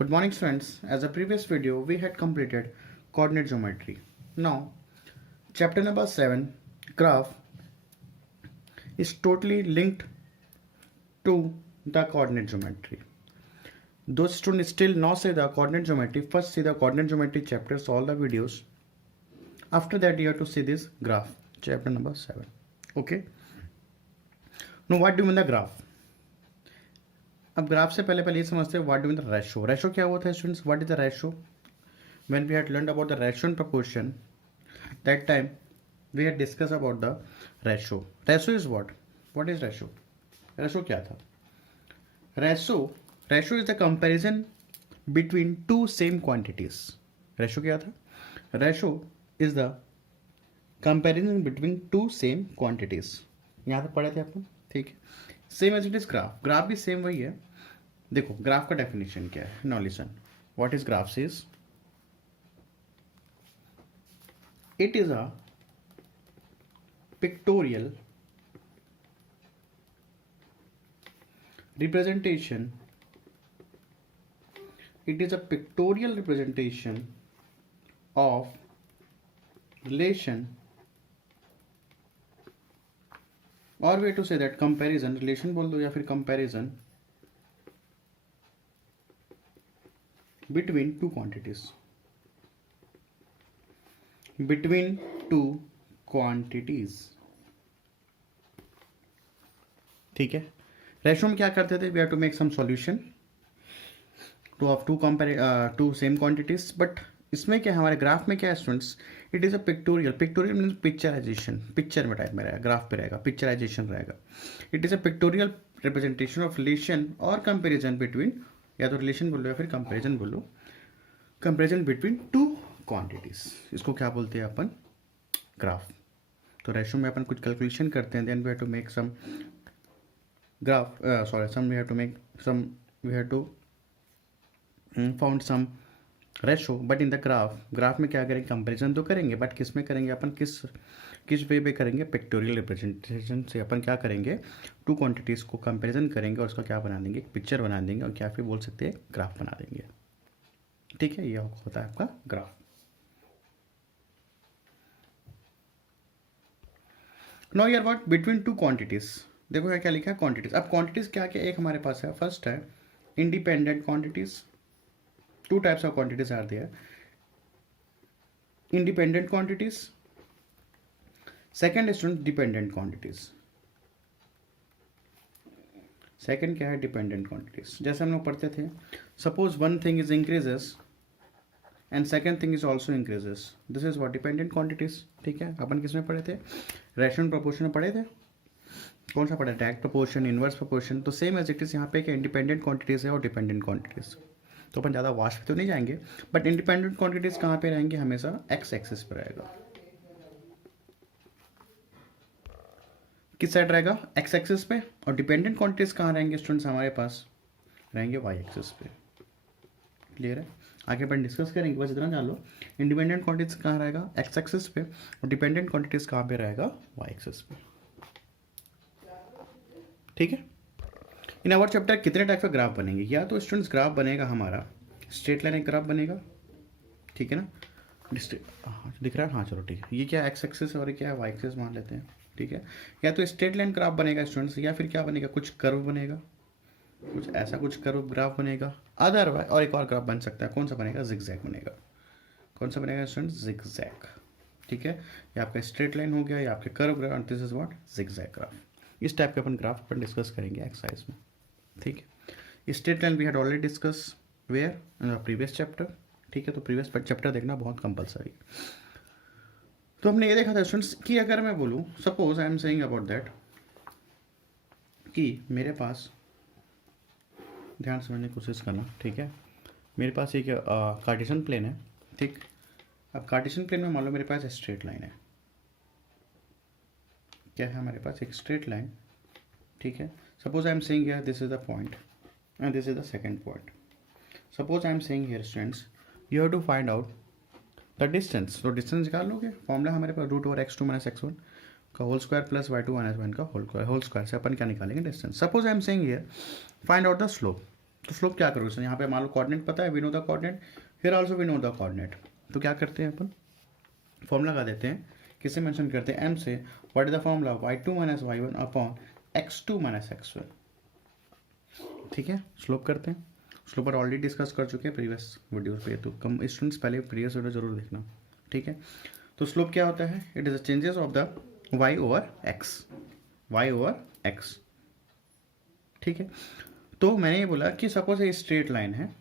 Good morning students. As a previous video we had completed coordinate geometry. Now chapter number 7 graph is totally linked to the coordinate geometry. Those students still not see the coordinate geometry, first see the coordinate geometry chapters, all the videos. After that you have to see this graph, chapter number 7. Okay. Now what do you mean the graph? अब graph से पहले ये समझते हैं what do mean the ratio. Ratio क्या होता है students? What is the ratio? When we had learned about the ratio and proportion, that time we had discuss about the ratio. Ratio is what is ratio? Ratio क्या था? Ratio is the comparison between two same quantities. Ratio क्या था? Ratio is the comparison between two same quantities. यहाँ पे पढ़े थे अपन, ठीक है. Same as it is graph. Graph भी सेम वही है. देखो ग्राफ का डेफिनेशन क्या है. Now listen, what is graph is it is a pictorial representation. It is a pictorial representation of relation, और way to say that comparison. Relation बोल दो या फिर comparison between two quantities. Between two quantities, ठीक है. Ratio में क्या करते थे? We have to make some solution to of two same quantities. But इसमें क्या, हमारे ग्राफ में क्या है students? It is a pictorial. Pictorial means picturization. Picture में टाइप में रहेगा, ग्राफ पे रहेगा, पिक्चराइजेशन रहेगा. It is a pictorial representation of relation और कंपेरिजन बिटवीन, या तो रिलेशन बोलो या फिर कंपेरिजन बोलो, कंपेरिजन बिटवीन टू क्वांटिटीज. इसको क्या बोलते हैं अपन? ग्राफ. तो रेशो में अपन कुछ कैलकुलेशन करते हैं, then we have to make some graph, we have to found some ratio. But in the graph में क्या करेंगे? कंपैरिजन तो करेंगे, बट किस में करेंगे अपन? किस वे पे करेंगे? पिक्टोरियल रिप्रेजेंटेशन से अपन क्या करेंगे? टू क्वांटिटीज़ को कंपैरिजन करेंगे और उसका क्या बना देंगे? एक पिक्चर बना देंगे, और क्या फिर बोल सकते हैं? ग्राफ बना देंगे. ठीक है, ये होता है आपका ग्राफ. नो यार व्हाट बिटवीन टू क्वांटिटीज. देखो यहाँ क्या लिखा है? क्वांटिटीज. अब क्वांटिटीज क्या क्या एक हमारे पास है. फर्स्ट है independent quantities. Two types of quantities are there. Independent quantities. Second is dependent quantities. Second क्या है? Dependent quantities. जैसे हम लोग पढ़ते थे, suppose one thing is increases and second thing is also increases. This is what? Dependent quantities. ठीक है. अपन किस में पढ़े थे? रेशो एंड प्रोपोर्शन में पढ़े थे. कौन सा पढ़ा? Direct proportion, inverse proportion. तो सेम एज इट इज यहाँ पे क्या इंडिपेंडेंट क्वांटिटीज है और डिपेंडेंट क्वांटिटीज. तो अपन ज़्यादा वास्ट पे तो नहीं जाएंगे, बट इंडिपेंडेंट क्वांटिटीज कहाँ पे रहेंगे? हमेशा एक्स एक्सिस पे रहेगा. किस साइड रहेगा? एक्स एक्सिस पे. और डिपेंडेंट क्वांटिटीज कहाँ रहेंगे स्टूडेंट्स? हमारे पास रहेंगे वाई एक्सिस पे. क्लियर है? आगे अपन डिस्कस करेंगे, बस इतना जान लो. इंडिपेंडेंट क्वांटिटीज कहाँ रहेगा? एक्स एक्सिस पे. और डिपेंडेंट क्वांटिटीज कहाँ पे रहेगा? वाई एक्सिस पे. ठीक है. इन आवर चैप्टर कितने टाइप का ग्राफ बनेंगे? या तो स्टूडेंट्स ग्राफ बनेगा हमारा स्ट्रेट लाइन एक ग्राफ बनेगा, ठीक है ना. दिख रहा है? हाँ चलो ठीक है. ये क्या एक्स एक्सिस और क्या वाई एक्सिस मान लेते हैं, ठीक है. या तो स्ट्रेट लाइन ग्राफ बनेगा स्टूडेंट्स, या फिर क्या बनेगा? कुछ कर्व बनेगा, कुछ ऐसा कुछ कर्व ग्राफ बनेगा. अदरवाइज और एक और ग्राफ बन सकता है. कौन सा बनेगा? जिगजैग बनेगा. कौन सा बनेगा स्टूडेंट्स? जिगजैग. ठीक है. ये आपका स्ट्रेट लाइन हो गया, या आपके curve graph. This is what? Zigzag graph. इस टाइप के अपन ग्राफ पर डिस्कस करेंगे एक्सरसाइज में. ठीक है. Straight line we had already discuss where in the previous chapter. ठीक है. तो प्रीवियस चैप्टर देखना बहुत कंपलसरी. तो हमने ये देखा था स्टूडेंट्स कि अगर मैं बोलूँ, suppose I am saying about that, कि मेरे पास, ध्यान समझने की कोशिश करना, ठीक है. मेरे पास एक कार्टेशियन प्लेन है, ठीक. अब कार्टेशियन प्लेन में मान लो मेरे पास स्ट्रेट लाइन है. क्या है हमारे पास? एक स्ट्रेट लाइन, ठीक है. Suppose I am saying here this is the point and this is the second point. Suppose I am saying here students, you have to find out the distance. तो distance निकाल लोगे. Formula हमारे पास root over x2 minus x1 का whole square plus y2 minus 1 का whole square से अपन क्या निकालेंगे? Distance. Suppose I am saying here find out the slope. तो स्लोप क्या करोगे सर, यहाँ पे मान लो कोऑर्डिनेट पता है, we know the coordinate, here also we know the coordinate, तो क्या करते हैं अपन फॉर्मूला लगा देते हैं, किससे मेंशन करते हैं, एम से, what is the formula, y2 minus y1 upon x2 minus x1, ठीक है। स्लोप करते हैं, स्लोप पर ऑलरेडी डिस्कस कर चुके हैं प्रीवियस वीडियो पे, तो कम स्टूडेंट्स पहले प्रीवियस वीडियो जरूर देखना, ठीक है। तो स्लोप क्या होता है, it is the changes of the y over x, ठीक है। तो मैंने ये बोला कि सपोज ये स्ट्रेट लाइन है,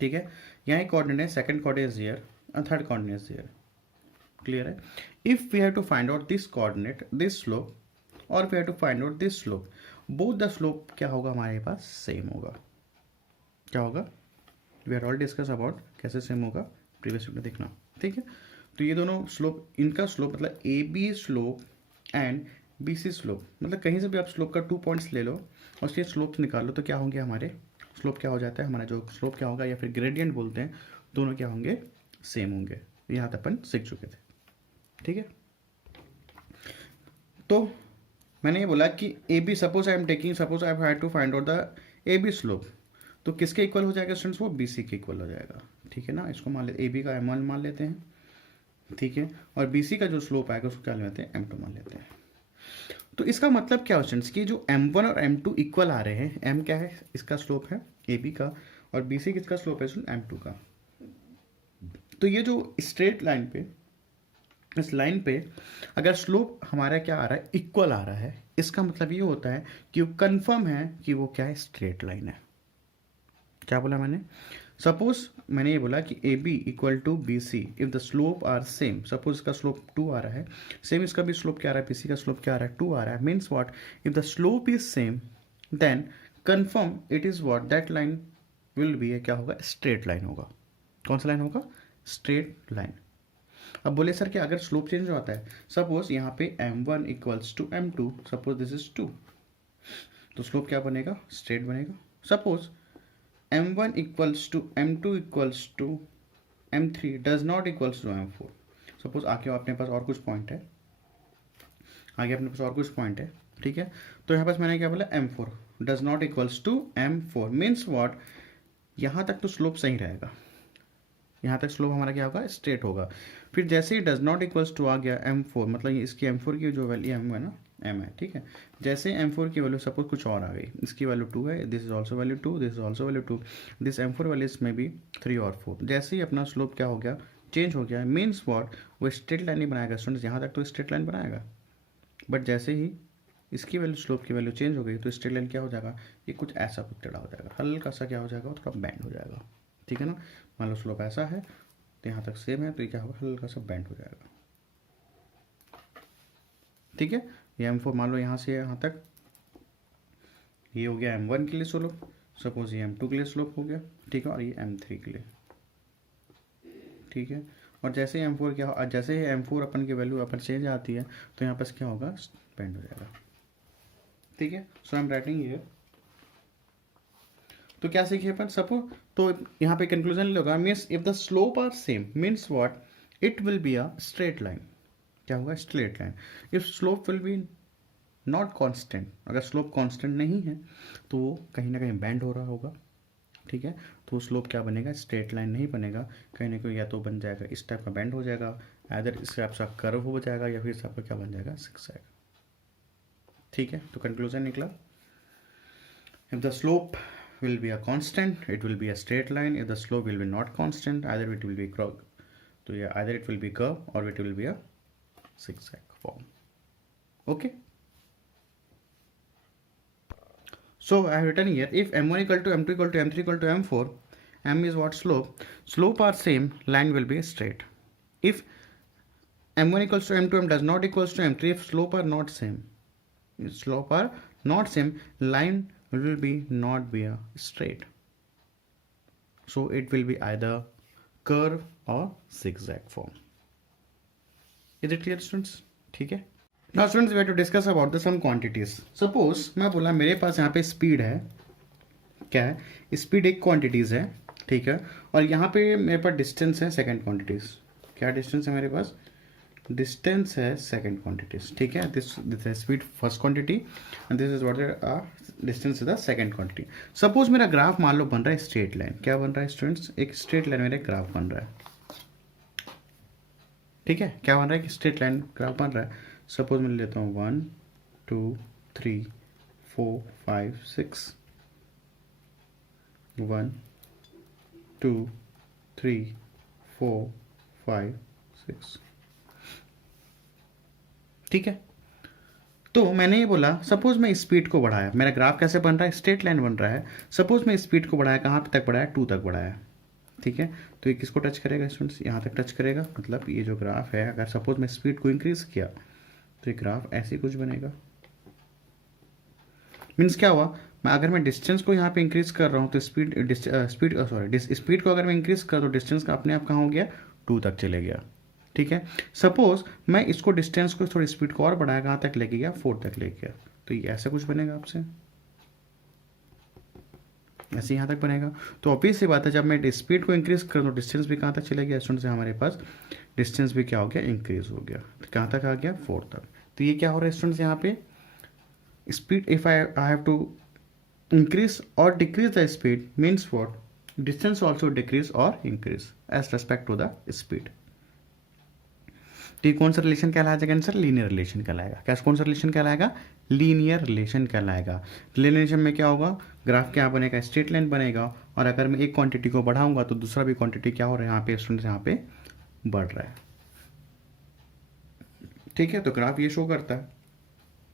ठीक है, यहाँ एक कोऑर्डिनेट है, second coordinate is here and third coordinate is here, clear है। if we have to find out this coordinate, this slope or we have to find out this slope, both the slope क्या होगा हमारे पास same होगा, क्या होगा, we are all discuss about कैसे same होगा previous video देखना, ठीक है। तो ये दोनों स्लोप, इनका स्लोप मतलब A B slope and B C slope, मतलब कहीं से भी आप स्लोप का 2 पॉइंट्स ले लो और उसके स्लोप निकाल लो, तो क्या होंगे हमारे स्लोप, क्या हो जाता है हमारा जो स्लोप क्या होगा, या फिर ग्रेडियंट बोलते हैं, दोनों क्या होंगे, सेम होंगे। यहाँ तक अपन सीख चुके थे, ठीक है। तो मैंने ये बोला कि A B, suppose I have to find out the A B slope, तो किसके इक्वल हो जाएगा स्टूडेंट्स, वो बी सी के इक्वल हो जाएगा, ठीक है ना। इसको मान लेते, ए बी का M1 मान लेते हैं, ठीक है, और बी सी का जो स्लोप आएगा उसको क्या लेते हैं, M2 मान लेते हैं। तो इसका मतलब क्या है स्टूडेंट्स कि जो M1 और M2 इक्वल आ रहे हैं, M क्या है, इसका स्लोप है ए बी का, और बी सी किसका स्लोप है स्टूडेंट, M2 का। तो ये जो स्ट्रेट लाइन पे, इस लाइन पे अगर स्लोप हमारा क्या आ रहा है, इक्वल आ रहा है, इसका मतलब ये होता है कि वो कंफर्म है कि वो क्या है, स्ट्रेट लाइन है। क्या बोला मैंने, सपोज मैंने ये बोला कि A B equal to B C if the slope are same, suppose इसका स्लोप 2 आ रहा है, सेम इसका भी स्लोप क्या आ रहा है, बी सी का स्लोप क्या आ रहा है, 2 आ रहा है, means what, if the slope is same then confirm it is what, that line will be, क्या होगा, स्ट्रेट लाइन होगा। कौन सा लाइन होगा, स्ट्रेट लाइन। अब बोले सर कि अगर स्लोप चेंज होता है, सपोज यहाँ पे m1 equals to m2, suppose this is 2, तो स्लोप क्या बनेगा, स्ट्रेट बनेगा। Suppose m1 equals to m2 equals to m3 does not equals to m4, suppose आगे अपने पास और कुछ पॉइंट है, ठीक है। तो यहाँ पास मैंने क्या बोला, m4 does not equals to m4, means what, यहाँ तक तो स्लोप सही रहेगा, यहाँ तक स्लोप हमारा क्या होगा, स्ट्रेट होगा। फिर जैसे ही डज नॉट इक्वल्स टू आ गया m4, मतलब इसकी m4 की जो वैल्यू m है ना, m है, ठीक है, जैसे m4 की वैल्यू सपोज कुछ और आ गई, इसकी वैल्यू 2 है, this is also value 2, this is also value 2, this m4 values में भी 3 और 4, जैसे ही अपना स्लोप क्या हो गया, चेंज हो गया, मीन्स वॉट, वो स्ट्रेट लाइन नहीं बनाएगा स्टूडेंट्स, यहाँ तक तो स्ट्रेट लाइन बनाएगा, बट जैसे ही इसकी वैल्यू, स्लोप की वैल्यू चेंज हो गई, तो स्ट्रेट लाइन क्या हो जाएगा, ये कुछ ऐसा कुछ टेढ़ा हो जाएगा, हल्का सा क्या हो जाएगा, थोड़ा बैंड हो जाएगा, ठीक है ना। मान लो स्लोप ऐसा है, तो यहाँ तक सेम है, तो ये क्या होगा, हल्का सा बैंड हो जाएगा, ठीक है। ये m4 मान लो यहाँ से यहाँ तक, ये हो गया m1 के लिए स्लोप, सपोज ये m2 के लिए स्लोप हो गया, ठीक है, और ये m3 के लिए, ठीक है। और जैसे ही m4 क्या, जैसे ही m4 अपन की वैल्यू अपन चेंज आती है, तो यहाँ पर क्या होगा, बैंड हो जाएगा, ठीक है। सो आई एम राइटिंग हियर, तो क्या सीखे अपन, सपोज, तो यहाँ पे कंक्लूजन होगा, means if the slope are same, means what, it will be a straight line, क्या होगा, straight line. If slope will be not constant, अगर स्लोप कांस्टेंट नहीं है तो वो कहीं ना कहीं बैंड हो रहा होगा, ठीक है। तो स्लोप क्या बनेगा, स्ट्रेट लाइन नहीं बनेगा, कहीं ना कहीं या तो बन जाएगा इस टाइप का बैंड हो जाएगा, इधर इससे आपका कर्व हो जाएगा, या फिर आपका क्या बन जाएगा, सिक्सैग, ठीक है। तो कंक्लूजन निकला, if the slope will be a constant, it will be a straight line. If the slope will be not constant, either it will be curve, so yeah, either it will be curve or it will be a zigzag form, okay. So I have written here, if m1 equal to m2 equal to m3 equal to m4, m is what, slope are same, line will be straight. If m1 equals to m2, m does not equals to m3, if slope are not same, line will be not be a straight, so it will be either curve or zigzag form. Is it clear students, ठीक है। Now students we have to discuss about the some quantities. Suppose मैं बोला मेरे पास यहाँ पे speed है, क्या है, स्पीड एक क्वांटिटीज है, ठीक है, और यहाँ पे मेरे पास डिस्टेंस है सेकंड क्वांटिटीज, क्या डिस्टेंस है मेरे पास, डिस्टेंस है सेकंड क्वांटिटीज, ठीक है। This is speed first quantity and this is what distance is the second quantity. Suppose मेरा ग्राफ मान लो बन रहा है स्ट्रेट लाइन। क्या बन रहा है स्टूडेंट्स? एक स्ट्रेट लाइन मेरा ग्राफ बन रहा है। ठीक है, क्या बन रहा है कि स्ट्रेट लाइन ग्राफ बन रहा है। सपोज मैं लेता हूँ 1 2 3 4 5 6 1 2 3 4 5 6। ठीक है, तो मैंने ये बोला सपोज मैं स्पीड को बढ़ाया, मेरा ग्राफ कैसे बन रहा है? स्ट्रेट लाइन बन रहा है। सपोज मैं स्पीड को बढ़ाया, कहाँ तक बढ़ाया? 2 तक बढ़ाया। ठीक है, तो ये किसको टच करेगा स्टूडेंट्स? यहाँ तक टच करेगा। मतलब ये जो ग्राफ है, अगर सपोज मैं स्पीड को इंक्रीज किया तो ये ग्राफ ऐसे कुछ बनेगा। मीन्स क्या हुआ, अगर मैं डिस्टेंस को यहाँ पे इंक्रीज कर रहा हूँ तो स्पीड को अगर मैं इंक्रीज कर तो डिस्टेंस का अपने आप कहाँ हो गया? 2 तक चले गया। ठीक है, सपोज मैं इसको डिस्टेंस को थोड़ी स्पीड को और बढ़ाया, कहाँ तक लेके गया? 4 तक ले गया। तो ये ऐसा कुछ बनेगा आपसे, ऐसे यहाँ तक बनेगा। तो ऑब्वियस सी बात है, जब मैं स्पीड को इंक्रीज करूँ तो डिस्टेंस भी कहाँ तक चले गया स्टूडेंट से? हमारे पास डिस्टेंस भी क्या हो गया? इंक्रीज हो गया। तो कहाँ तक आ गया? 4 तक। तो ये क्या हो रहा है स्टूडेंट्स यहाँ पे? Speed, if I have to increase or decrease the speed means what? Distance also decrease or increase as respect to the speed। तो ये कौन सा रिलेशन कहलाएगा आंसर? लीनियर रिलेशन कहलाएगा। क्या कौन सा रिलेशन कहलाएगा? लीनियर रिलेशन कहलाएगा। लीनियर रिलेशन में क्या होगा? ग्राफ क्या बनेगा? स्ट्रेट लाइन बनेगा। और अगर मैं एक क्वांटिटी को बढ़ाऊंगा तो दूसरा भी क्वांटिटी क्या हो रहा है यहाँ पे स्टूडेंट्स? यहाँ पे बढ़ रहा है। ठीक है, तो ग्राफ ये शो करता है।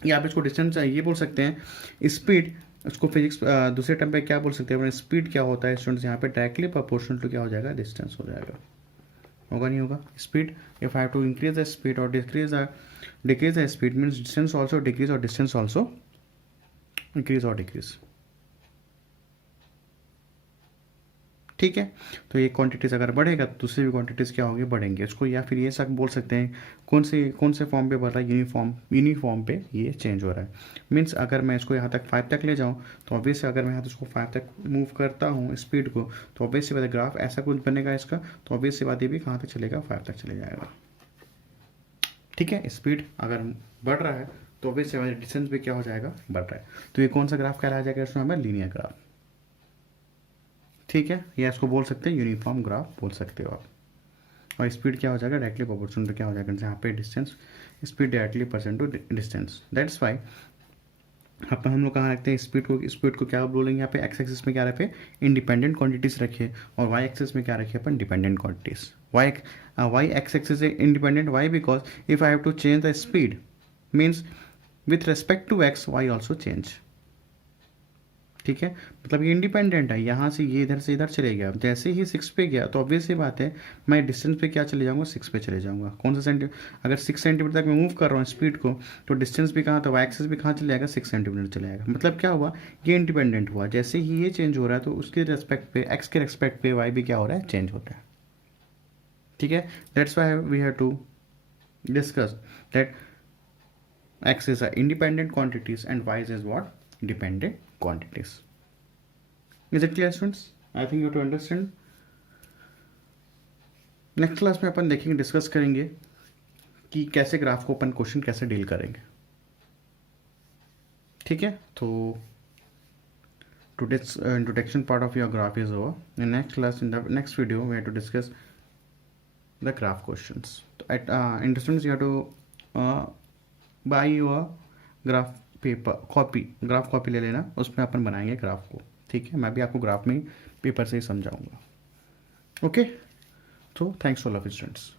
या आप इसको डिस्टेंस ये बोल सकते हैं स्पीड, उसको फिजिक्स दूसरे टर्म पे क्या बोल सकते हैं? स्पीड क्या होता है स्टूडेंट्स? यहाँ पे डायरेक्टली प्रोपोर्शनल टू क्या हो जाएगा? डिस्टेंस हो जाएगा। होगा नहीं होगा? Speed, if I have to increase the speed और decrease the speed means distance also decrease और डिस्टेंस ऑल्सो इंक्रीज और डिक्रीज। ठीक है, तो ये क्वांटिटीज़ अगर बढ़ेगा तो दूसरी भी क्वांटिटीज़ क्या होंगी? बढ़ेंगे। इसको या फिर ये सब बोल सकते हैं कौन से फॉर्म पे बढ़ रहा है? यूनिफॉर्म पे ये चेंज हो रहा है। मीन्स अगर मैं इसको यहाँ तक 5 तक ले जाऊँ तो ऑब्वियस अगर मैं यहाँ इसको 5 तक मूव करता हूँ स्पीड को, तो ऑब्वियस सी बात है ग्राफ ऐसा कुछ बनेगा इसका। तो ऑब्वियस सी बात ये भी कहाँ तक चलेगा? 5 तक चले जाएगा। ठीक है, स्पीड अगर बढ़ रहा है तो ऑब्वियस सी बात है डिस्टेंस भी क्या हो जाएगा? बढ़ रहा है। तो ये कौन सा ग्राफ कहलाया जाएगा? इसमें हमें लीनियर ग्राफ। ठीक है, या इसको बोल सकते हैं यूनिफॉर्म ग्राफ बोल सकते हो आप। और स्पीड क्या हो जाएगा? डायरेक्टली प्रोपोर्शनल टू क्या हो जाएगा? जहाँ पे distance, speed directly percent to distance. That's why अपन हम लोग कहाँ रखते हैं स्पीड को क्या बोलेंगे यहाँ पे? एक्स एक्सिस में क्या रखे? इंडिपेंडेंट क्वांटिटीज रखिए। और वाई एक्सिस में क्या रखिए अपन? Dependent quantities. Y X axis है independent. Y because if I have to change the speed means with respect to X Y also change. ठीक है, मतलब ये इंडिपेंडेंट है। यहाँ से ये इधर से इधर चले गया, जैसे ही 6 पे गया तो ऑब्वियस ही बात है मैं डिस्टेंस पे क्या चले जाऊँगा? 6 पे चले जाऊँगा। कौन सा सेंटीमीटर? अगर 6 सेंटीमीटर तक मैं मूव कर रहा हूँ स्पीड को तो डिस्टेंस भी कहाँ? तो वाई एक्सिस भी कहाँ चले जाएगा? 6 सेंटीमीटर चले जाएगा। मतलब क्या हुआ? ये इंडिपेंडेंट हुआ। जैसे ही ये चेंज हो रहा है तो उसके रेस्पेक्ट पे, एक्स के रेस्पेक्ट पे वाई भी क्या हो रहा है? चेंज होता है। ठीक है, that's why we have to discuss that X is independent quantities and Y is what? Dependent quantities. Is it clear students? I think you have to understand. Next class में अपन देखेंगे, डिस्कस करेंगे कि कैसे graph को अपन question कैसे deal करेंगे। ठीक है, तो today's introduction part of your graph is over. In next class, in the next video, we have to discuss the graph questions. At in students, you have to buy your graph paper copy, graph copy ले लेना, उसमें अपन बनाएंगे graph को। ठीक है, मैं भी आपको ग्राफ में पेपर से ही समझाऊंगा। ओके, तो थैंक्स फॉर लव स्टूडेंट्स।